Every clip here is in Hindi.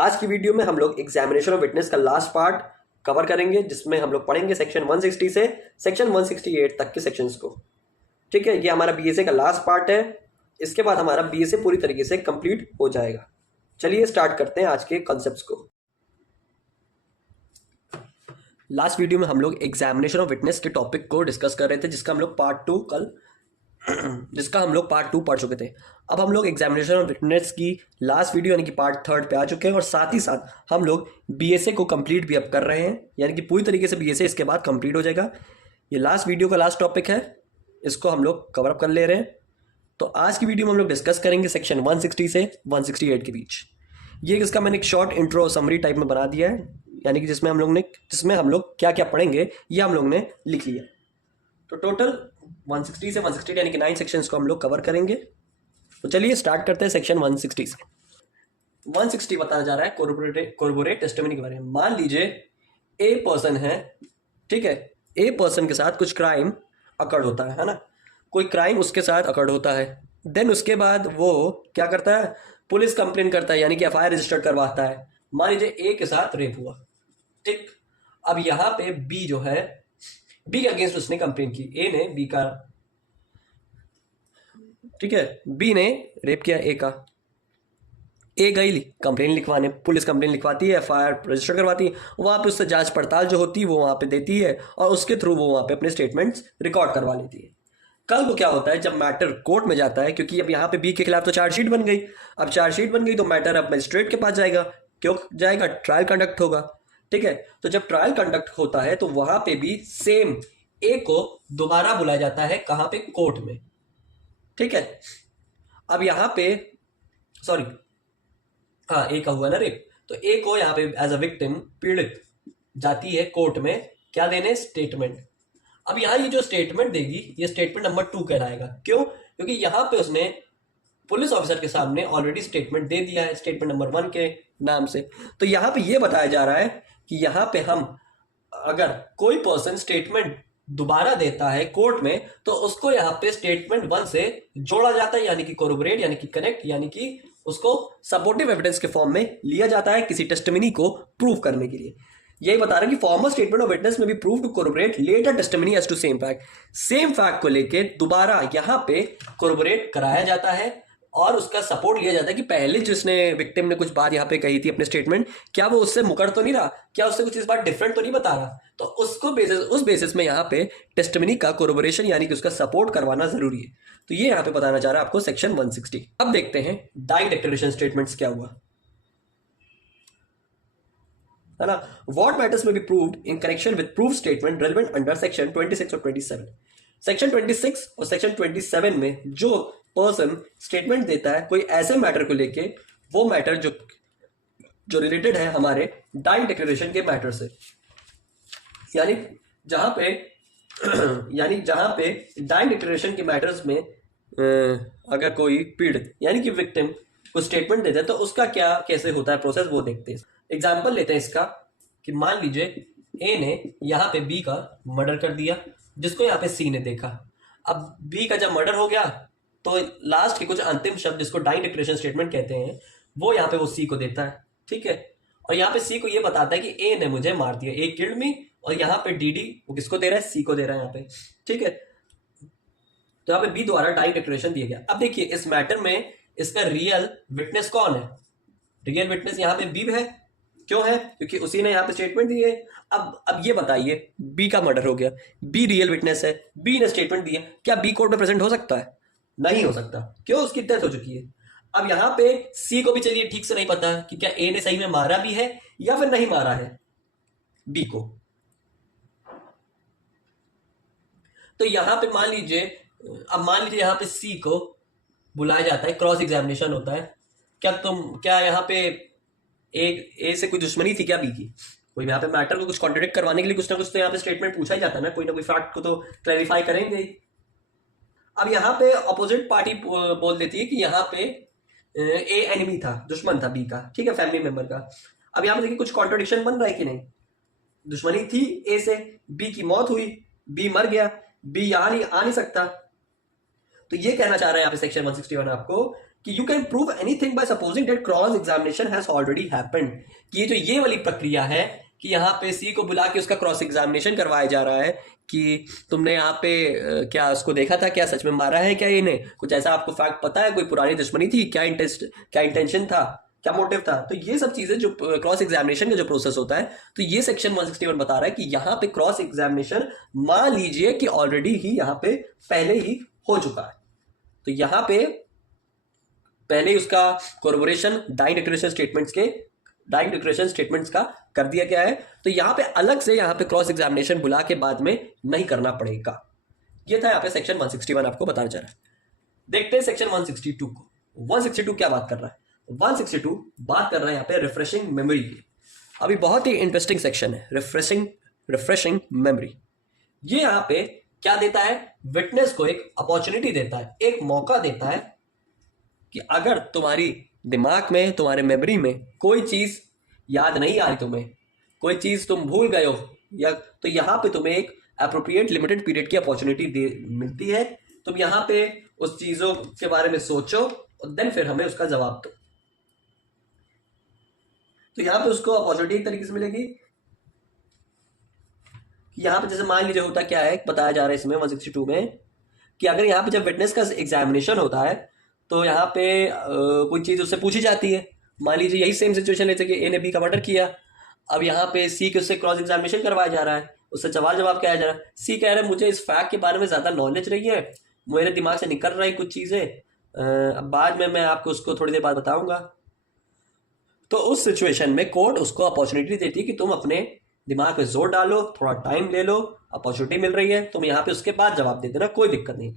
आज की वीडियो में हम लोग एग्जामिनेशन ऑफ विटनेस का लास्ट पार्ट कवर करेंगे, जिसमें हम लोग पढ़ेंगे सेक्शन 160 से सेक्शन 168 तक के सेक्शंस को। ठीक है, ये हमारा बीएसए का लास्ट पार्ट है। इसके बाद हमारा बीएसए पूरी तरीके से कंप्लीट हो जाएगा। चलिए स्टार्ट करते हैं आज के कॉन्सेप्ट्स को। लास्ट वीडियो में हम लोग एग्जामिनेशन ऑफ विटनेस के टॉपिक को डिस्कस कर रहे थे, जिसका हम लोग पार्ट 2 पढ़ चुके थे। अब हम लोग एग्जामिनेशन ऑफ विटनेस की लास्ट वीडियो यानी कि पार्ट 3 पे आ चुके हैं, और साथ ही साथ हम लोग बीएसए को कंप्लीट भी अब कर रहे हैं, यानी कि पूरी तरीके से बीएसए इसके बाद कंप्लीट हो जाएगा। ये लास्ट वीडियो का लास्ट टॉपिक है, इसको हम लोग कवर अप कर ले रहे हैं। तो आज की वीडियो में हम लोग डिस्कस करेंगे सेक्शन 160 से 168 के बीच। ये इसका मैंने एक शॉर्ट इंट्रो समरी टाइप में बना दिया है, यानी कि जिसमें हम लोग क्या क्या पढ़ेंगे ये हम लोग ने लिख लिया। तो टोटल 160 से 168 यानी कि 9 सेक्शंस को हम लोग कवर करेंगे। तो चलिए स्टार्ट करते हैं सेक्शन 160 से। 160 बताया जा रहा है कोर्पोरेट टेस्टिमनी के बारे में। मान लीजिए ए पर्सन है, ठीक है, ए पर्सन के साथ कुछ क्राइम अकर्ड होता है ना, कोई क्राइम उसके साथ अकर्ड होता है। देन उसके बाद वो क्या करता है, पुलिस कंप्लेन करता है, यानी कि एफआईआर रजिस्टर्ड करवाता है। मान लीजिए ए के साथ रेप हुआ, ठीक। अब यहां पे बी जो है, बी के अगेंस्ट उसने कंप्लेन की, ए ने बी का, ठीक है, बी ने रेप किया ए का। ए गई कंप्लेन लिखवाने, पुलिस कंप्लेन लिखवाती है, एफआईआर रजिस्टर करवाती है, वहां पे उससे जांच पड़ताल जो होती है वो वहां पे देती है, और उसके थ्रू वो वहां पे अपने स्टेटमेंट्स रिकॉर्ड करवा लेती है। कल को क्या होता है, जब मैटर कोर्ट में जाता है, क्योंकि अब यहाँ पे बी के खिलाफ तो चार्जशीट बन गई, अब चार्जशीट बन गई तो मैटर अब मजिस्ट्रेट के पास जाएगा। क्यों जाएगा? ट्रायल कंडक्ट होगा, ठीक है। तो जब ट्रायल कंडक्ट होता है तो वहां पे भी सेम ए को दोबारा बुलाया जाता है, कहां पे? कोर्ट में, ठीक है। अब यहां पे सॉरी, हाँ, ए का हुआ ना रेप, तो ए को यहां पे एज अ विक्टिम, पीड़ित, जाती है कोर्ट में, क्या देने? स्टेटमेंट। अब यहां ये जो स्टेटमेंट देगी ये स्टेटमेंट नंबर 2 कहलाएगा। क्यों? क्योंकि यहां पे उसने पुलिस ऑफिसर के सामने ऑलरेडी स्टेटमेंट दे दिया है स्टेटमेंट नंबर 1 के नाम से। तो यहां पे ये बताया जा रहा है कि यहां पे हम, अगर कोई पर्सन स्टेटमेंट दोबारा देता है कोर्ट में, तो उसको यहां पे स्टेटमेंट 1 से जोड़ा जाता है, यानी कि कोरोबोरेट, यानी कि कनेक्ट, यानी कि उसको सपोर्टिव एविडेंस के फॉर्म में लिया जाता है किसी टेस्टिमनी को प्रूव करने के लिए। यही बता रहे हैं कि फॉर्मल स्टेटमेंट ऑफ विटनेस में भी prove to corroborate later testimony as to same fact. Same fact को लेके दोबारा यहां पे कोरोबोरेट कराया जाता है और उसका सपोर्ट लिया जाता है कि पहले जिसने विक्टिम ने कुछ बात यहाँ पे कही थी अपने स्टेटमेंट, क्या वो उससे मुकर तो नहीं रहा, क्या उससे कुछ इस बात डिफरेंट तो नहीं बता रहा। तो उस बेसिस में यहाँ पे टेस्टिमनी का कोरोबोरेशन यानी कि उसका सपोर्ट करवाना जरूरी है। तो ये यहाँ पे बताना चाह रहा है आपको सेक्शन 160। अब देखते हैं डाइंग डिक्लेरेशन स्टेटमेंट्स क्या हुआ, है ना। व्हाट मैटर्स में be proved in connection with proof statement relevant under section 26 और 27। सेक्शन 26 और सेक्शन 27 में जो पर्सन स्टेटमेंट देता है कोई ऐसे मैटर को लेके, वो मैटर जो रिलेटेड है हमारे डाइंग डिक्लेरेशन के मैटर से, यानी जहां पे डाइंग डिक्लेरेशन के मैटर्स में अगर कोई पीड़ित यानी कि विक्टिम को स्टेटमेंट देता है तो उसका क्या कैसे होता है प्रोसेस, वो देखते हैं। एग्जाम्पल लेते हैं इसका कि मान लीजिए ए ने यहाँ पे बी का मर्डर कर दिया, जिसको यहाँ पे सी ने देखा। अब बी का जब मर्डर हो गया तो लास्ट के कुछ अंतिम शब्द, जिसको डाइंग डिक्लेरेशन स्टेटमेंट कहते हैं, वो यहाँ पे वो सी को देता है, ठीक है। और यहाँ पे सी को ये बताता है कि ए ने मुझे मार दिया, ए किल्ड मी, और यहाँ पे डीडी वो किसको दे रहा है? सी को दे रहा है यहाँ पे, ठीक है। तो यहाँ पे बी द्वारा डाइंग डिक्लेरेशन दिया गया। अब देखिए इस मैटर में इसका रियल विटनेस कौन है? रियल विटनेस यहाँ पे बी है। क्यों है? क्योंकि उसी ने यहाँ पे स्टेटमेंट दी है। अब ये बताइए, बी का मर्डर हो गया, बी रियल विटनेस है, बी ने स्टेटमेंट दिया, क्या बी कोर्ट में प्रेजेंट हो सकता है? नहीं हो सकता। क्यों? उसकी डेथ हो चुकी है। अब यहां पे सी को भी चलिए ठीक से नहीं पता कि क्या ए ने सही में मारा भी है या फिर नहीं मारा है बी को। तो यहां पे मान लीजिए यहां पे सी को बुलाया जाता है, क्रॉस एग्जामिनेशन होता है। क्या यहां पे ए से कोई दुश्मनी थी क्या बी की? कोई यहाँ पे मैटर को कुछ कॉन्ट्रडिक्ट करवाने के लिए कुछ ना कुछ तो यहाँ पे स्टेटमेंट पूछा ही जाता है ना, कोई ना कोई फैक्ट को तो क्लैरिफाई करेंगे ही। अब यहाँ पे अपोजिट पार्टी बोल देती है कि यहाँ पे ए एनिमी था, दुश्मन था बी का, ठीक है, फैमिली मेंबर का। अब यहाँ पे देखिए कुछ कॉन्ट्रडिक्शन बन रहा है कि नहीं। दुश्मनी थी ए से, बी की मौत हुई, बी मर गया, बी यहाँ नहीं आ नहीं सकता। तो ये कहना चाह रहा है यहाँ पे सेक्शन 161 आपको कि you can prove anything bye supposing that cross examination has already happened, कि ये वाली प्रक्रिया है कि यहाँ पे सी को बुला के उसका क्रॉस एग्जामिनेशन करवाया जा रहा है कि तुमने यहाँ पे क्या उसको देखा था, क्या सच में मारा है क्या इन्हें, कुछ ऐसा आपको फैक्ट पता है, कोई पुरानी दुश्मनी थी क्या, क्या इंटेंशन था, क्या मोटिव था। तो ये सब चीजें जो क्रॉस एग्जामिनेशन का जो प्रोसेस होता है, तो ये सेक्शन 161 बता रहा है कि यहाँ पे क्रॉस एग्जामिनेशन मान लीजिए कि ऑलरेडी ही यहाँ पे पहले ही हो चुका है, तो यहाँ पे पहले ही उसका कोरबोरेशन डाइंग डिक्लेरेशन स्टेटमेंट्स का कर दिया गया है, तो यहाँ पे अलग से यहाँ पे क्रॉस एग्जामिनेशन बुला के बाद में नहीं करना पड़ेगा। ये था यहाँ पे सेक्शन 161 आपको बताना चाह रहा है। देखते हैं सेक्शन 162 को। 162 क्या बात कर रहा है? 162 बात कर रहा है यहाँ पे रिफ्रेशिंग मेमोरी की। अभी बहुत ही इंटरेस्टिंग सेक्शन है रिफ्रेशिंग मेमोरी। ये यहाँ पे क्या देता है? विटनेस को एक अपॉर्चुनिटी देता है, एक मौका देता है कि अगर तुम्हारी दिमाग में, तुम्हारे मेमोरी में कोई चीज याद नहीं आ रही, तुम्हें कोई चीज तुम भूल गए हो, या तो यहाँ पे तुम्हें एक अप्रोप्रिएट लिमिटेड पीरियड की अपॉर्चुनिटी मिलती है। तुम यहाँ पे उस चीजों के बारे में सोचो और देन फिर हमें उसका जवाब दो। तो यहाँ पे उसको अपॉर्चुनिटी एक तरीके से मिलेगी कि यहाँ पे जैसे मान लीजिए होता क्या है, बताया जा रहा है इसमें 162 में कि अगर यहाँ पे जब विटनेस का एग्जामिनेशन होता है तो यहाँ पे कोई चीज़ उससे पूछी जाती है। मान लीजिए यही सेम सिचुएशन लेते कि ए ने बी का मर्डर किया, अब यहाँ पे सी के उससे क्रॉस एग्जामिनेशन करवाया जा रहा है, उससे सवाल जवाब किया जा रहा है। सी कह रहा है मुझे इस फैक्ट के बारे में ज़्यादा नॉलेज नहीं है, मेरे दिमाग से निकल रही कुछ चीज़ें, अब बाद में मैं आपको उसको थोड़ी देर बाद बताऊंगा। तो उस सिचुएशन में कोर्ट उसको अपॉर्चुनिटी देती है कि तुम अपने दिमाग पे जोर डालो, थोड़ा टाइम ले लो, अपॉर्चुनिटी मिल रही है, तुम यहाँ पे उसके बाद जवाब दे देना, कोई दिक्कत नहीं।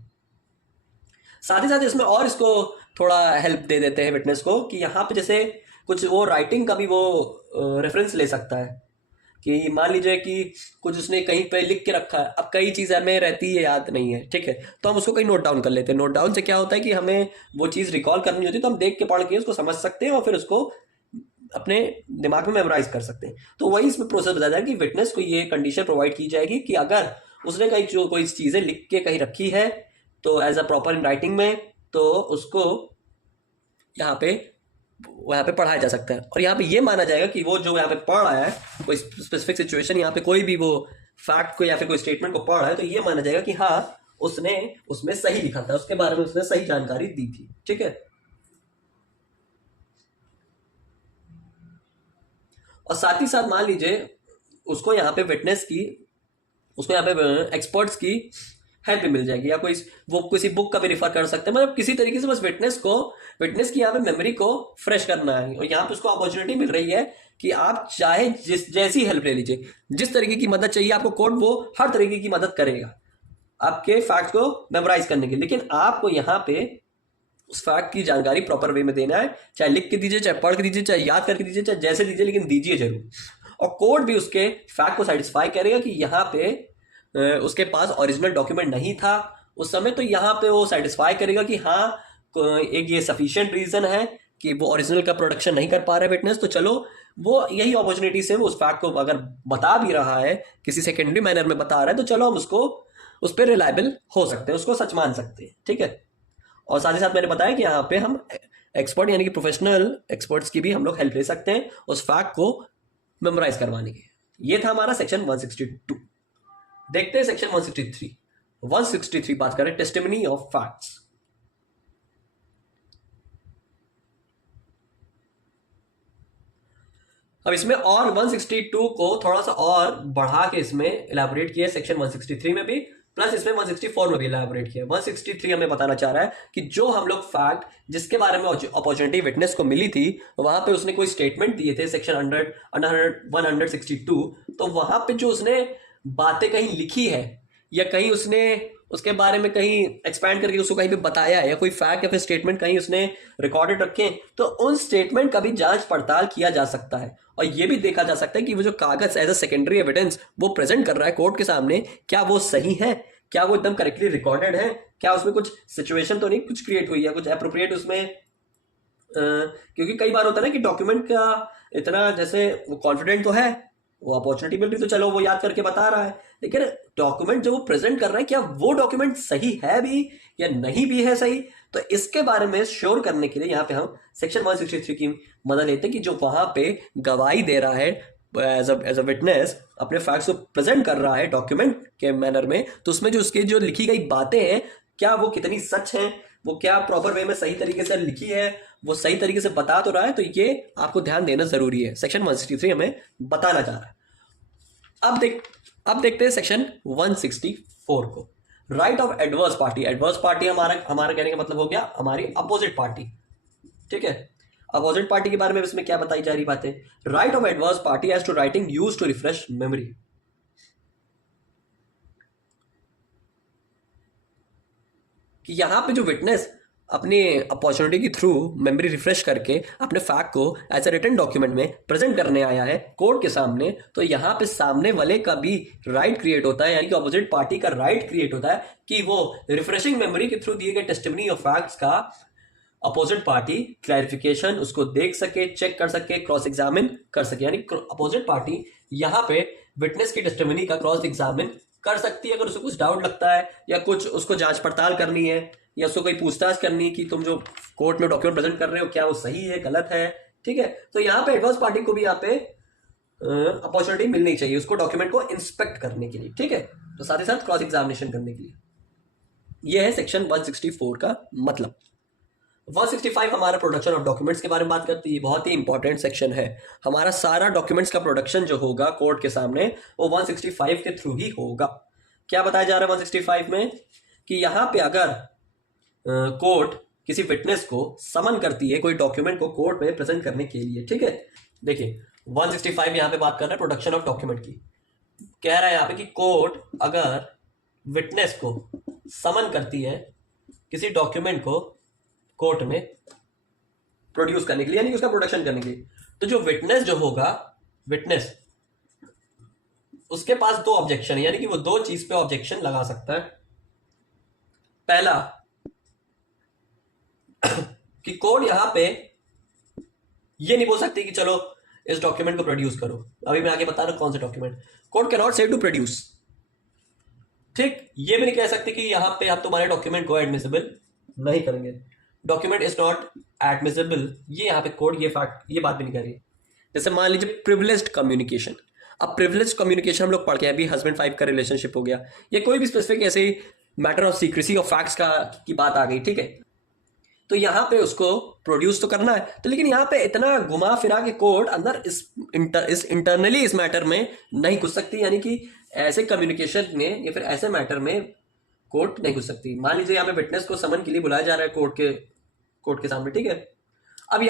साथ ही साथ इसमें और इसको थोड़ा हेल्प दे देते हैं विटनेस को कि यहाँ पे जैसे कुछ वो राइटिंग का भी वो रेफरेंस ले सकता है कि मान लीजिए कि कुछ उसने कहीं पे लिख के रखा है, अब कई चीज़ हमें रहती है याद नहीं है, ठीक है, तो हम उसको कहीं नोट डाउन कर लेते हैं। नोट डाउन से क्या होता है कि हमें वो चीज़ रिकॉल करनी होती है, तो हम देख के पढ़ के उसको समझ सकते हैं और फिर उसको अपने दिमाग में मेमोराइज कर सकते हैं। तो वही इसमें प्रोसेस बताया जाए कि विटनेस को ये कंडीशन प्रोवाइड की जाएगी कि अगर उसने कहीं जो कोई चीज़ें लिख के कहीं रखी है तो as a proper in writing में, तो उसको यहाँ पे पढ़ाया जा सकता है। और यहाँ पे ये माना जाएगा कि वो जो यहाँ पे पढ़ रहा है कोई स्पेसिफिक सिचुएशन, यहाँ पे कोई भी वो फैक्ट को या फिर कोई स्टेटमेंट को पढ़ रहा है, तो ये माना जाएगा कि हाँ उसने उसमें सही लिखा था, उसके बारे में उसने सही जानकारी दी थी, ठीक है। और साथ ही साथ मान लीजिए उसको यहाँ पे विटनेस की, उसको यहाँ पे एक्सपर्ट्स की हेल्प भी मिल जाएगी, या कोई वो किसी बुक का भी रिफर कर सकते हैं, मतलब किसी तरीके से बस विटनेस की यहाँ पे मेमोरी को फ्रेश करना है। और यहाँ पे उसको अपॉर्चुनिटी मिल रही है कि आप चाहे जैसी हेल्प ले लीजिए, जिस तरीके की मदद चाहिए आपको कोर्ट वो हर तरीके की मदद करेगा आपके फैक्ट को मेमोराइज करने के, लेकिन आपको यहाँ पे उस फैक्ट की जानकारी प्रॉपर वे में देना है, चाहे लिख के दीजिए, चाहे पढ़ के दीजिए, चाहे याद करके दीजिए, चाहे जैसे दीजिए, लेकिन दीजिए जरूर। और कोर्ट भी उसके फैक्ट को सेटिस्फाई करेगा कि यहाँ पे उसके पास ओरिजिनल डॉक्यूमेंट नहीं था उस समय, तो यहाँ पे वो सेटिस्फाई करेगा कि हाँ एक ये सफिशिएंट रीजन है कि वो ओरिजिनल का प्रोडक्शन नहीं कर पा रहा है विटनेस, तो चलो वो यही अपॉर्चुनिटी से वो उस फैक्ट को अगर बता भी रहा है, किसी सेकेंडरी मैनर में बता रहा है, तो चलो हम उसको उस पर रिलायबल हो सकते हैं, उसको सच मान सकते हैं, ठीक है। और साथ ही साथ मैंने बताया कि यहाँ पे हम एक्सपर्ट यानी कि प्रोफेशनल एक्सपर्ट्स की भी हम लोग हेल्प ले सकते हैं उस फैक्ट को मेमोराइज करवाने के। ये था हमारा सेक्शन 162। देखते हैं सेक्शन 163। 163 बात करें टेस्टिमनी ऑफ फैक्ट्स। अब इसमें और 162 को थोड़ा सा और बढ़ा के इसमें इलेबोरेट किया सेक्शन 163 में भी, प्लस इसमें 164 में भी इलेबोरेट किया। 163 हमें बताना चाह रहा है कि जो हम लोग फैक्ट जिसके बारे में अपॉर्चुनिटी विटनेस को मिली थी, वहां पे उसने कोई स्टेटमेंट दिए थे सेक्शन 162, तो वहां पे जो उसने बातें कहीं लिखी है या कहीं उसने उसके बारे में कहीं एक्सपैंड करके उसको कहीं पे बताया है, या कोई फैक्ट या फिर स्टेटमेंट कहीं उसने रिकॉर्डेड रखे, तो उन स्टेटमेंट का भी जांच पड़ताल किया जा सकता है। और ये भी देखा जा सकता है कि वो जो कागज एज अ सेकेंडरी एविडेंस वो प्रेजेंट कर रहा है कोर्ट के सामने, क्या वो सही है, क्या वो एकदम करेक्टली रिकॉर्डेड है, क्या उसमें कुछ सिचुएशन तो नहीं कुछ क्रिएट हुई है, कुछ अप्रोप्रिएट उसमें क्योंकि कई बार होता है ना कि डॉक्यूमेंट का इतना जैसे वो कॉन्फिडेंट तो है, वो अपॉर्चुनिटी मिल रही तो चलो वो याद करके बता रहा है, लेकिन डॉक्यूमेंट जो वो प्रेजेंट कर रहा है क्या वो डॉक्यूमेंट सही है भी या नहीं भी है सही, तो इसके बारे में श्योर करने के लिए यहाँ पे हम सेक्शन 163 की मदद लेते हैं कि जो वहां पे गवाही दे रहा है एज अ विटनेस, अपने फैक्ट्स को प्रेजेंट कर रहा है डॉक्यूमेंट के मैनर में, तो उसमें जो उसके जो लिखी गई बातें हैं क्या वो कितनी सच हैं, वो क्या प्रॉपर वे में सही तरीके से लिखी है, वो सही तरीके से बता तो रहा है, तो ये आपको ध्यान देना जरूरी है। सेक्शन 163 हमें बताना चाह रहा है। अब देखते हैं सेक्शन 164 को, right of adverse party. Adverse party हमारा कहने का मतलब हो गया हमारी अपोजिट पार्टी, ठीक है। अपोजिट पार्टी के बारे में इसमें क्या बताई जा रही बातें, right of adverse party as to writing used to refresh memory. कि यहां पे जो विटनेस अपनी अपॉर्चुनिटी के थ्रू मेमोरी रिफ्रेश करके अपने फैक्ट को एज ए रिटन डॉक्यूमेंट में प्रेजेंट करने आया है कोर्ट के सामने, तो यहां पे सामने वाले का भी राइट क्रिएट होता है, यानी कि अपोजिट पार्टी का राइट क्रिएट होता है कि वो रिफ्रेशिंग मेमोरी के थ्रू दिए गए टेस्टिमनी ऑफ फैक्ट्स का अपोजिट पार्टी क्लैरिफिकेशन उसको देख सके, चेक कर सके, क्रॉस एग्जामिन कर सके। यानी अपोजिट पार्टी यहाँ पे विटनेस की टेस्टिमनी का क्रॉस एग्जामिन कर सकती है अगर उसको कुछ डाउट लगता है, या कुछ उसको जांच पड़ताल करनी है, या उसको कोई पूछताछ करनी है कि तुम जो कोर्ट में डॉक्यूमेंट प्रेजेंट कर रहे हो क्या वो सही है गलत है, ठीक है। तो यहाँ पे एडवर्स पार्टी को भी यहाँ पे अपॉर्चुनिटी मिलनी चाहिए उसको डॉक्यूमेंट को इंस्पेक्ट करने के लिए, ठीक है। तो साथ ही साथ क्रॉस एग्जामिनेशन करने के लिए। यह है सेक्शन 164 का मतलब। 165 हमारा प्रोडक्शन ऑफ डॉक्यूमेंट्स के बारे में बात करती है। बहुत ही इंपॉर्टेंट सेक्शन है। हमारा सारा डॉक्यूमेंट्स का प्रोडक्शन जो होगा कोर्ट के सामने वो 165 के थ्रू ही होगा। क्या बताया जा रहा है 165 में कि यहां पे अगर कोर्ट किसी विटनेस को समन करती है कोई डॉक्यूमेंट को कोर्ट में प्रेजेंट करने के लिए, ठीक है। देखिए 165 यहां पे बात कर रहा है प्रोडक्शन ऑफ डॉक्यूमेंट की। कह रहा है यहां पे कि कोर्ट अगर विटनेस को समन करती है किसी डॉक्यूमेंट को कोर्ट में प्रोड्यूस करने के लिए, यानी कि उसका प्रोडक्शन करने के लिए, तो जो विटनेस जो होगा, विटनेस उसके पास दो ऑब्जेक्शन है, यानी कि वो दो चीज पे ऑब्जेक्शन लगा सकता है। पहला कि कोर्ट यहां पे ये नहीं बोल सकती कि चलो इस डॉक्यूमेंट को प्रोड्यूस करो। अभी मैं आगे बता रहा हूं कौन से डॉक्यूमेंट। कोर्ट कैन नॉट से टू प्रोड्यूस, ठीक। ये भी नहीं कह सकते कि यहां पे आप तुम्हारे डॉक्यूमेंट को एडमिसिबल नहीं करेंगे, डॉक्यूमेंट इज नॉट एडमिसिबल। ये यहां पे कोर्ट ये बात भी नहीं कर रही। जैसे मान लीजिए प्रिविलेज्ड कम्युनिकेशन। अब प्रिविलेज्ड कम्युनिकेशन हम लोग पढ़ के अभी हस्बैंड वाइफ का रिलेशनशिप हो गया, या कोई भी स्पेसिफिक ऐसे matter of secrecy of facts की बात आ गई, ठीक है। तो यहां पे उसको प्रोड्यूस तो करना है, तो लेकिन यहां पे इतना घुमा फिरा के कोर्ट अंदर इस इंटरनली इस मैटर में नहीं घुस सकती, यानी कि ऐसे कम्युनिकेशन में या फिर ऐसे मैटर में कोर्ट नहीं घुस सकती। मान लीजिए यहाँ पे विटनेस को समन के लिए बुलाया जा रहा है कोर्ट के सामने, ठीक है। अब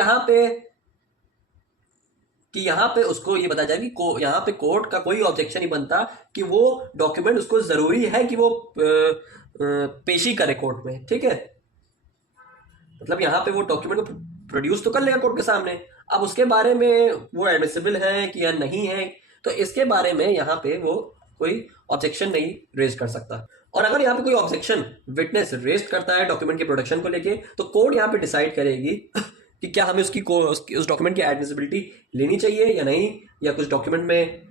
यहाँ पे उसको ये बताया जाए कि यहाँ पे कोर्ट का कोई ऑब्जेक्शन नहीं बनता कि वो डॉक्यूमेंट उसको जरूरी है कि वो पेशी करे कोर्ट में, ठीक है। मतलब यहाँ पे वो डॉक्यूमेंट को प्रोड्यूस तो कर लेगा कोर्ट के सामने, अब उसके बारे में वो एडमिसिबल है कि या नहीं है, तो इसके बारे में यहाँ पे वो कोई ऑब्जेक्शन नहीं रेज कर सकता। और अगर यहाँ पे कोई ऑब्जेक्शन विटनेस रेज करता है डॉक्यूमेंट के प्रोडक्शन को लेके, तो कोर्ट यहाँ पे डिसाइड करेगी कि क्या हमें उस डॉक्यूमेंट की एडमिसिबिलिटी लेनी चाहिए या नहीं, या कुछ डॉक्यूमेंट में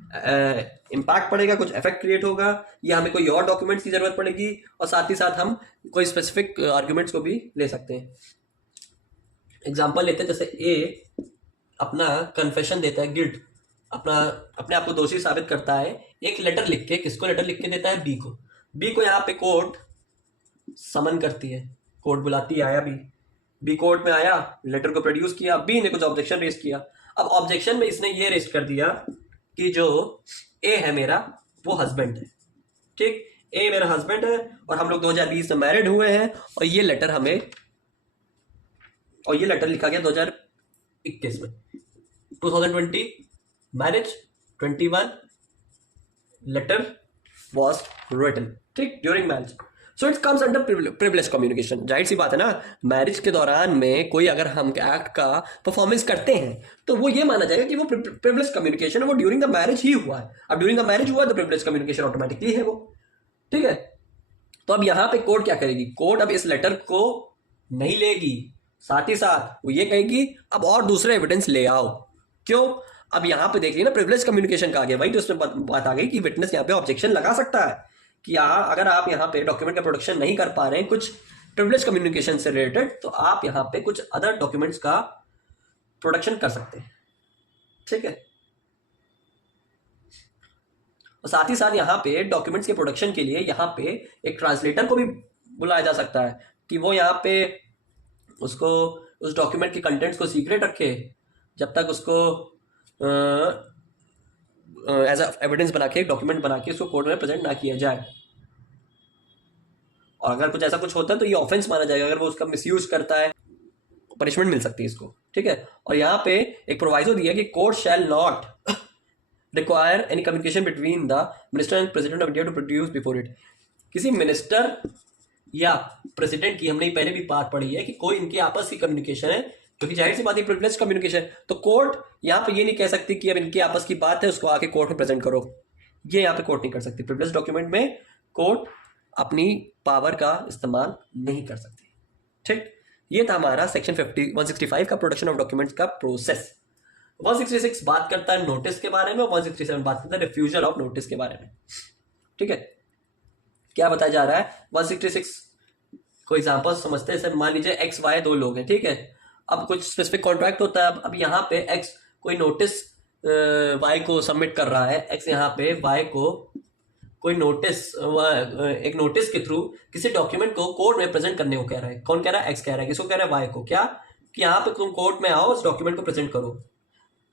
इम्पैक्ट पड़ेगा, कुछ इफेक्ट क्रिएट होगा, या हमें कोई और डॉक्यूमेंट्स की जरूरत पड़ेगी, और साथ ही साथ हम कोई स्पेसिफिक आर्ग्यूमेंट्स को भी ले सकते हैं। एग्जाम्पल लेते हैं, जैसे ए अपना कन्फेशन देता है, गिल्ट, अपने आप को दोषी साबित करता है, एक लेटर लिख के, किसको लेटर लिख के देता है, बी को यहाँ पे कोर्ट समन करती है, कोर्ट बुलाती है, आया बी कोर्ट में आया, लेटर को प्रोड्यूस किया, बी ने कुछ ऑब्जेक्शन रेज किया। अब ऑब्जेक्शन में इसने ये रेज कर दिया कि जो ए है मेरा वो हस्बैंड है, ठीक। ए मेरा हस्बैंड है और हम लोग 2020 में मैरिड हुए हैं, और ये लेटर लिखा गया 2021 में, 2020 मैरिज, 21 लेटर वॉज रिटन, ठीक, during marriage. So it comes under privilege communication. जाहिर सी बात है ना, मैरिज के दौरान में कोई अगर हम एक्ट का परफॉर्मेंस करते हैं तो वो ये माना जाएगा कि वो प्रिविलेज कम्युनिकेशन है, वो ड्यूरिंग द मैरिज ही हुआ है। अब ड्यूरिंग द मैरिज हुआ तो प्रिविलेज कम्युनिकेशन ऑटोमेटिकली है वो, ठीक है। तो अब यहां पे कोर्ट क्या करेगी, कोर्ट अब इस लेटर को नहीं लेगी, साथ ही साथ वो ये कहेगी अब और दूसरे एविडेंस ले आओ। क्यों, अब यहां पे देखिए ना, प्रिविलेज कम्युनिकेशन का आ गया, वही तो उसमें बात आ गई कि विटनेस यहाँ पे ऑब्जेक्शन लगा सकता है कि अगर आप यहाँ पे डॉक्यूमेंट का प्रोडक्शन नहीं कर पा रहे हैं, कुछ प्रिविलेज कम्युनिकेशन से रिलेटेड, तो आप यहाँ पे कुछ अदर डॉक्यूमेंट्स का प्रोडक्शन कर सकते हैं, ठीक है। और साथ ही साथ यहाँ पे डॉक्यूमेंट्स के प्रोडक्शन के लिए यहाँ पे एक ट्रांसलेटर को भी बुलाया जा सकता है कि वो यहाँ पे उसको उस डॉक्यूमेंट के कंटेंट्स को सीक्रेट रखे जब तक उसको एज अ एविडेंस बना के, डॉक्यूमेंट बना के उसको कोर्ट में प्रेजेंट ना किया जाए। और अगर कुछ ऐसा कुछ होता है तो ये ऑफेंस माना जाएगा। अगर वो उसका मिसयूज करता है, पनिशमेंट मिल सकती है इसको, ठीक है। और यहाँ पे एक प्रोवाइजो दिया कि court shall not require any communication between the minister and president of India to produce before it. किसी मिनिस्टर या प्रेसिडेंट की, हमने पहले भी बात पढ़ी है कि कोई इनकी आपस की कम्युनिकेशन है, क्योंकि जाहिर सी बात है प्रिविलेज कम्युनिकेशन, तो कोर्ट यहाँ पे ये नहीं कह सकती कि अब इनकी आपस की बात है उसको आके कोर्ट में प्रेजेंट करो। ये यहाँ पे कोर्ट नहीं कर सकती। प्रिविलेज डॉक्यूमेंट में कोर्ट अपनी पावर का इस्तेमाल नहीं कर सकती, ठीक। ये था हमारा सेक्शन 165 का प्रोडक्शन ऑफ डॉक्यूमेंट्स का प्रोसेस। 166 बात करता है नोटिस के बारे में, 167 बात करता है रिफ्यूजल ऑफ नोटिस के बारे में, ठीक है। क्या बताया जा रहा है 166 को एग्जांपल समझते हैं। सर मान लीजिए एक्स वाई दो लोग हैं, ठीक है। अब कुछ स्पेसिफिक कॉन्ट्रैक्ट होता है। अब यहाँ पे एक्स कोई नोटिस वाई को सबमिट कर रहा है, एक्स यहाँ पे वाई को कोई नोटिस, एक नोटिस के थ्रू किसी डॉक्यूमेंट को कोर्ट में प्रेजेंट करने को कह रहा है। कौन कह रहा है? एक्स कह रहा है। किसको कह रहा है? वाई को। क्या कि यहाँ पे तुम कोर्ट में आओ, उस डॉक्यूमेंट को प्रेजेंट करो।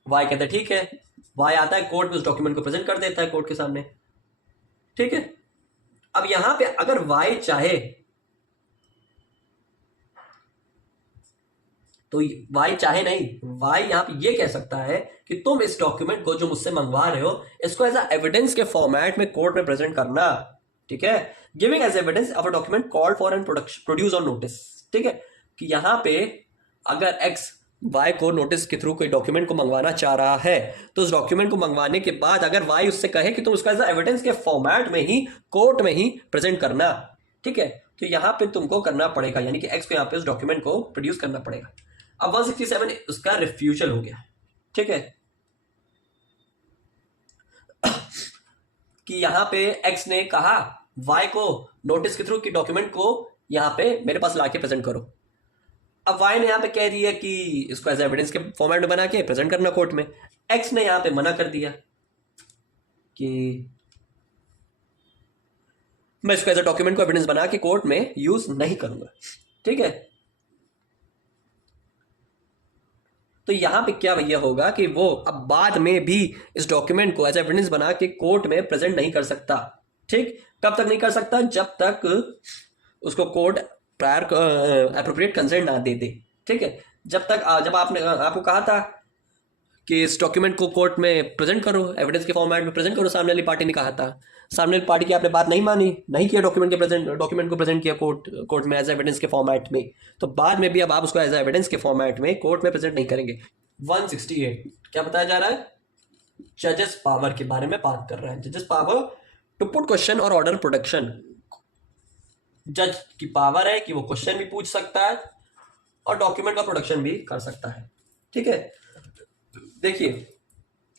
वाई कहता है ठीक है। वाई आता है कोर्ट में, उस डॉक्यूमेंट को प्रेजेंट कर देता है कोर्ट के सामने, ठीक है। अब यहां पे अगर वाई चाहे तो वाई चाहे नहीं, वाई यहां पे ये कह सकता है कि तुम इस डॉक्यूमेंट को जो मुझसे मंगवा रहे हो इसको एज एविडेंस के फॉर्मेट में कोर्ट में प्रेजेंट करना, ठीक है। Giving as evidence of a document called for and produce on notice, ठीक है। कि यहां पे अगर एक्स वाई को नोटिस के थ्रू कोई डॉक्यूमेंट को मंगवाना चाह रहा है तो उस डॉक्यूमेंट को मंगवाने के बाद अगर वाई उससे कहे कि तुम उसका एज एविडेंस के फॉर्मेट में ही कोर्ट में ही प्रेजेंट करना, ठीक है, तो यहां पे तुमको करना पड़ेगा, यानी कि एक्स को यहां पे उस डॉक्यूमेंट को प्रोड्यूस करना पड़ेगा। अब 167 उसका रिफ्यूजल हो गया, ठीक है। कि यहां पे एक्स ने कहा वाई को नोटिस के थ्रू कि डॉक्यूमेंट को यहां पे मेरे पास लाके प्रेजेंट करो। अब वाई ने यहां पे कह दिया कि इसको एज एविडेंस के फॉर्मेट में बना के प्रेजेंट करना कोर्ट में। एक्स ने यहां पे मना कर दिया कि मैं इसको एज ए डॉक्यूमेंट को एविडेंस बना के कोर्ट में यूज नहीं करूंगा, ठीक है। तो यहां पे क्या भैया होगा कि वो अब बाद में भी इस डॉक्यूमेंट को एज एविडेंस बना के कोर्ट में प्रेजेंट नहीं कर सकता, ठीक। कब तक नहीं कर सकता? जब तक उसको कोर्ट प्रायर एप्रोप्रिएट कंसेंट ना दे दे, ठीक है। जब आपने आपको कहा था कि इस डॉक्यूमेंट को कोर्ट में प्रेजेंट करो, एविडेंस के फॉर्मेट में प्रेजेंट करो, सामने वाली पार्टी ने कहा था, सामने वाली पार्टी की आपने बात नहीं मानी, नहीं किया, डॉक्यूमेंट को प्रेजेंट किया कोर्ट में एज एविडेंस के फॉर्मेट में, तो बाद में भी अब आप उसको एज एविडेंस के फॉर्मेट में कोर्ट में प्रेजेंट नहीं करेंगे। 168 क्या बताया जा रहा है? जजेस पावर के बारे में बात कर रहा है। जजेस पावर टू पुट क्वेश्चन और ऑर्डर प्रोडक्शन। जज की पावर है कि वो क्वेश्चन भी पूछ सकता है और डॉक्यूमेंट का प्रोडक्शन भी कर सकता है, ठीक है। देखिए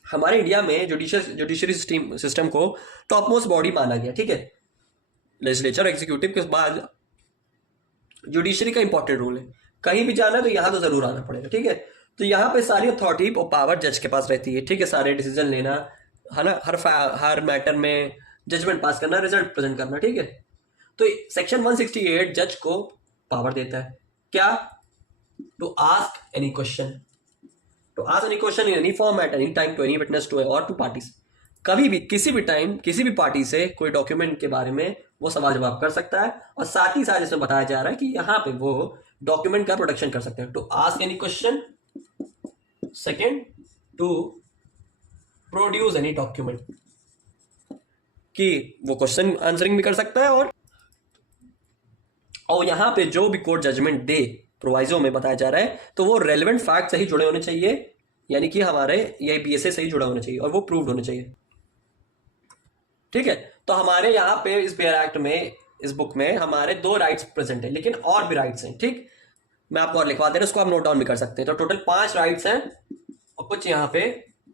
हमारे इंडिया में जुडिशरी सिस्टम को टॉप मोस्ट बॉडी माना गया, ठीक है। लेजिस्लेचर एग्जीक्यूटिव के बाद जुडिशरी का इंपॉर्टेंट रोल है। कहीं भी जाना है तो यहां तो जरूर आना पड़ेगा, ठीक है। तो यहां पे सारी अथॉरिटी और पावर जज के पास रहती है, ठीक है। सारे डिसीजन लेना है ना, हर मैटर में जजमेंट पास करना, रिजल्ट प्रेजेंट करना, ठीक है। तो सेक्शन 168 जज को पावर देता है क्या? To ask any question, to ask any question in any form at any time to any witness to और टू पार्टीज। कभी भी किसी भी टाइम किसी भी पार्टी से कोई डॉक्यूमेंट के बारे में वो सवाल जवाब कर सकता है। और साथ ही साथ इसमें बताया जा रहा है कि यहां पे वो डॉक्यूमेंट का प्रोडक्शन कर सकते हैं। To ask any question, second to produce any document, कि वो क्वेश्चन आंसरिंग भी कर सकता है। और यहां पे जो भी कोर्ट जजमेंट दे, प्रोवाइजो में बताया जा रहा है, तो वो रेलेवेंट फैक्ट से ही जुड़े होने चाहिए, यानी कि हमारे ये बीएसए से ही जुड़ा होना चाहिए और वो प्रूव्ड होने चाहिए, ठीक है। तो हमारे यहाँ पे इस बेयर एक्ट में, इस बुक में हमारे 2 राइट्स प्रेजेंट है, लेकिन और भी राइट्स हैं, ठीक। मैं आपको और लिखवा दे रहा हूं, उसको आप नोट डाउन भी कर सकते हैं। तो टोटल 5 राइट्स हैं और कुछ यहाँ पे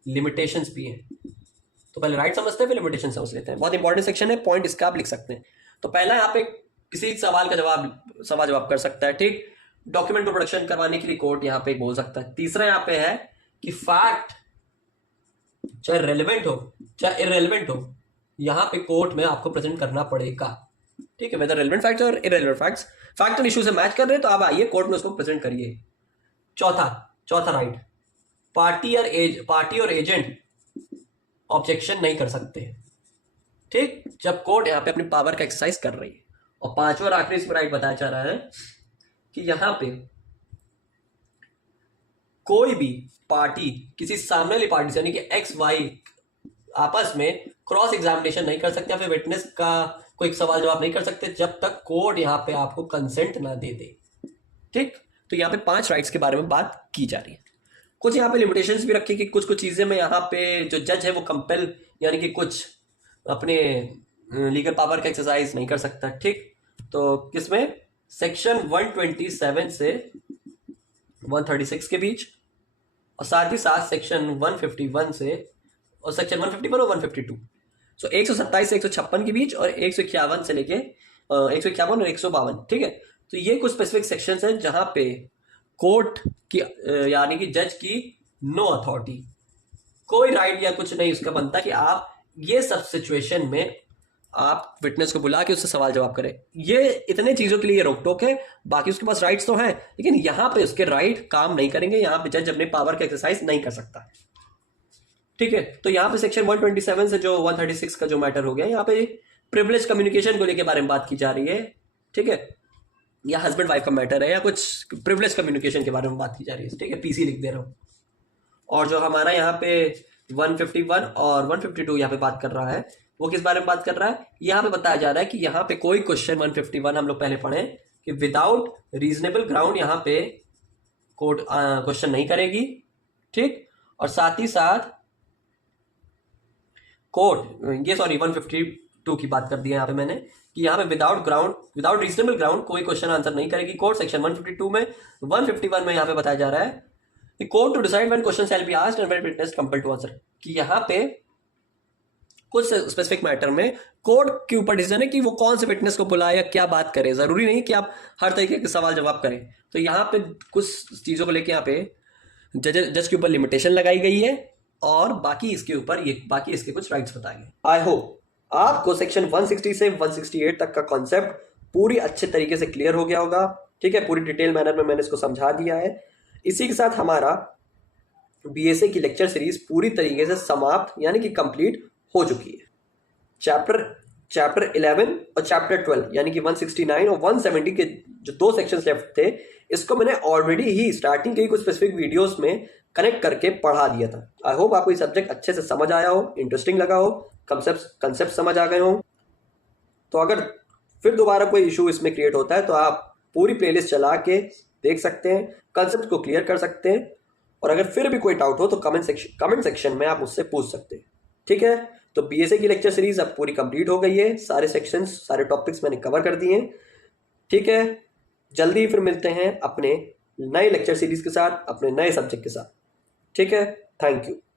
लिमिटेशंस भी हैं। तो पहले राइट समझते हैं, फिर लिमिटेशन समझ लेते हैं। बहुत इंपॉर्टेंट सेक्शन है, पॉइंट इसका आप लिख सकते हैं। तो पहला यहाँ पे किसी सवाल जवाब कर सकता है, ठीक। डॉक्यूमेंट को प्रोडक्शन करवाने के लिए कोर्ट यहाँ पे बोल सकता है। तीसरा यहाँ पे है कि फैक्ट चाहे रेलेवेंट हो चाहे इरेलीवेंट हो, यहाँ पे कोर्ट में आपको प्रेजेंट करना पड़ेगा, ठीक है। वेदर रेलेवेंट फैक्ट्स और इरेलीवेंट फैक्ट्स फैक्ट और इशू से मैच कर रहे हैं तो आप आइए कोर्ट में उसको प्रेजेंट करिए। चौथा राइट, पार्टी और एजेंट ऑब्जेक्शन नहीं कर सकते, ठीक, जब कोर्ट यहाँ पे अपनी पावर का एक्सरसाइज कर रही है। और पांचवा और आखिरी इसमें राइट बताया जा रहा है कि यहाँ पे कोई भी पार्टी किसी सामने वाली पार्टी से यानी कि एक्स वाई आपस में क्रॉस एग्जामिनेशन नहीं कर सकते या फिर विटनेस का कोई सवाल जवाब नहीं कर सकते जब तक कोर्ट यहाँ पे आपको कंसेंट ना दे दे, ठीक। तो यहाँ पे 5 राइट्स के बारे में बात की जा रही है। कुछ यहाँ पे लिमिटेशंस भी रखी कि कुछ चीजें में यहाँ पे जो जज है वो कंपेल यानी कि कुछ अपने लीगल पावर का एक्सरसाइज नहीं कर सकता, ठीक। तो किसमें सेक्शन 127 से 136 के बीच और साथ ही साथ सेक्शन 151 से और सेक्शन 151 और 152, सो 127 से 156 के बीच और 151 से लेके 151 और 152, ठीक है। तो ये कुछ स्पेसिफिक सेक्शंस हैं जहां पे कोर्ट की यानी कि जज की नो अथॉरिटी, कोई राइट या कुछ नहीं उसका बनता कि आप ये सब सिचुएशन में आप विटनेस को बुला के उससे सवाल जवाब करें। ये इतने चीजों के लिए रोक टोक है, बाकी उसके पास राइट्स तो हैं लेकिन यहां पे उसके राइट काम नहीं करेंगे, यहां पे जज अपने पावर का एक्सरसाइज नहीं कर सकता, ठीक है। तो यहाँ पे सेक्शन 127 से जो 136 का जो मैटर हो गया, यहाँ पे प्रिविलेज कम्युनिकेशन को लेके बारे में बात की जा रही है, ठीक है। या हस्बैंड वाइफ का मैटर है या कुछ प्रिविलेज कम्युनिकेशन के बारे में बात की जा रही है, ठीक है। पीसी लिख दे रहा हूँ। और जो हमारा यहाँ पे 151 और 152 यहाँ पे बात कर रहा है वो किस बारे में बात कर रहा है, यहाँ पे बताया जा रहा है कि यहाँ पे कोई क्वेश्चन 151 हम लोग पहले पढ़े कि विदाउट रीजनेबल ग्राउंड यहाँ पे कोर्ट क्वेश्चन नहीं करेगी, ठीक। और साथ ही साथ कोर्ट ये 152 की बात कर दी है यहाँ पे मैंने कि यहाँ पे विदाउट रीजनेबल ग्राउंड कोई क्वेश्चन आंसर नहीं करेगी कोर्ट। सेक्शन 152 में 151 में यहाँ पे बताया जा रहा है कि court to decide when question shall be asked and when witness compelled to answer, कि यहाँ पे कुछ स्पेसिफिक मैटर में कोर्ट के ऊपर डिसीजन है कि वो कौन से विटनेस को बुलाए या क्या बात करे। जरूरी नहीं कि आप हर तरीके के सवाल जवाब करें। तो यहाँ पे कुछ चीजों को लेकर यहाँ पे जज के ऊपर लिमिटेशन लगाई गई है और बाकी इसके कुछ राइट्स बताए गए। आई होप आपको सेक्शन 160 से 168 तक का कॉन्सेप्ट पूरी अच्छे तरीके से क्लियर हो गया होगा, ठीक है। पूरी डिटेल मैनर में मैंने इसको समझा दिया है। इसी के साथ हमारा बीएसए की लेक्चर सीरीज पूरी तरीके से समाप्त यानी कि कंप्लीट हो चुकी है। चैप्टर 11 और चैप्टर 12 यानी कि 169 और 170 के जो 2 सेक्शंस लेफ्ट थे इसको मैंने ऑलरेडी ही स्टार्टिंग के कुछ स्पेसिफिक वीडियोस में कनेक्ट करके पढ़ा दिया था। आई होप आपको ये सब्जेक्ट अच्छे से समझ आया हो, इंटरेस्टिंग लगा हो, कंसेप्ट समझ आ गए हो। तो अगर फिर दोबारा कोई इशू इसमें क्रिएट होता है तो आप पूरी प्लेलिस्ट चला के देख सकते हैं, कंसेप्ट को क्लियर कर सकते हैं। और अगर फिर भी कोई डाउट हो तो कमेंट सेक्शन में आप मुझसे पूछ सकते हैं, ठीक है। तो बीएसए की लेक्चर सीरीज अब पूरी कंप्लीट हो गई है, सारे सेक्शंस सारे टॉपिक्स मैंने कवर कर दिए हैं, ठीक है। जल्दी फिर मिलते हैं अपने नए लेक्चर सीरीज के साथ, अपने नए सब्जेक्ट के साथ, ठीक है। Thank you.